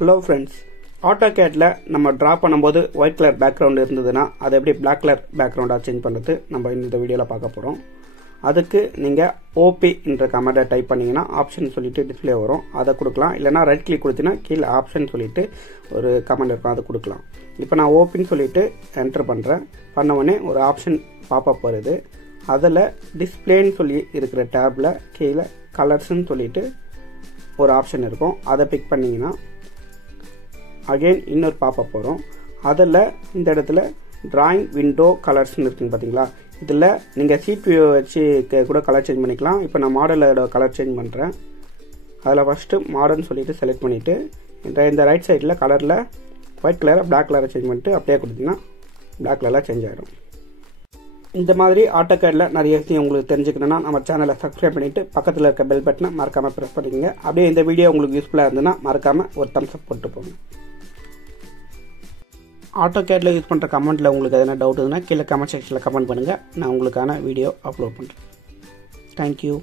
Hello friends, AutoCAD la நம்ம draw பண்ணும்போது white color background இருந்ததுனா அதை எப்படி black color background change பண்றது நம்ம இந்த வீடியோல பார்க்க போறோம். அதுக்கு நீங்க OP என்ற கமாண்ட டைப் பண்ணீங்கனா ஆப்ஷன் சொல்லிட்டு டிஸ்ப்ளே வரும். அத கொடுக்கலாம். இல்லனா ரைட் கிளிக் கொடுத்தீனா கீழ ஆப்ஷன் சொல்லிட்டு ஒரு கமாண்ட் இருக்கும் அத கொடுக்கலாம். இப்போ நான் OP ன்னு சொல்லிட்டு என்டர் பண்றேன். பண்ண உடனே ஒரு ஆப்ஷன் பாப் அப் வருது. அதல டிஸ்ப்ளே ன்னு சொல்லி இருக்கிற டாப்ல கீழ கலர்ஸ் ன்னு சொல்லிட்டு ஒரு ஆப்ஷன் இருக்கும். அத பிக் பண்ணீங்கனா again இன்னொரு பாப் அப் வரும். அதல இந்த இடத்துல drawing window colors ன்னு இருக்கு பாத்தீங்களா? இதுல நீங்க sheet view வச்சு கூட கலர் சேஞ்ச் பண்ணிக்கலாம். இப்போ நான் மாடலோட கலர் சேஞ்ச் பண்றேன். அதல ஃபர்ஸ்ட் மாடர்ன் சொல்லிட்டு செலக்ட் பண்ணிட்டு இந்த ரைட் சைடுல கலர்ல ஒயிட் கலரை black கலரை சேஞ்ச் பண்ணிட்டு அப்படியே கொடுத்தீங்கன்னா black கலர்ல சேஞ்ச் ஆயிடும். இந்த மாதிரி AutoCADல நிறைய விஷயம் உங்களுக்கு தெரிஞ்சுக்கணும்னா நம்ம சேனலை சப்ஸ்கிரைப் பண்ணிட்டு பக்கத்துல இருக்க பெல் பட்டனை மறக்காம பிரஸ் பண்ணிக்கங்க. அப்படியே இந்த வீடியோ உங்களுக்கு யூஸ்ஃபுல்லா இருந்ததுன்னா மறக்காம ஒரு thumbs up போட்டு போங்க. AutoCADல யூஸ் பண்ற கமெண்ட்ல உங்களுக்கு எதனா டவுட் இருந்தா கீழ கமெண்ட் செக்ஷன்ல கமெண்ட் பண்ணுங்க. நான் உங்களுக்கான வீடியோ அப்லோட் பண்றேன். Thank you.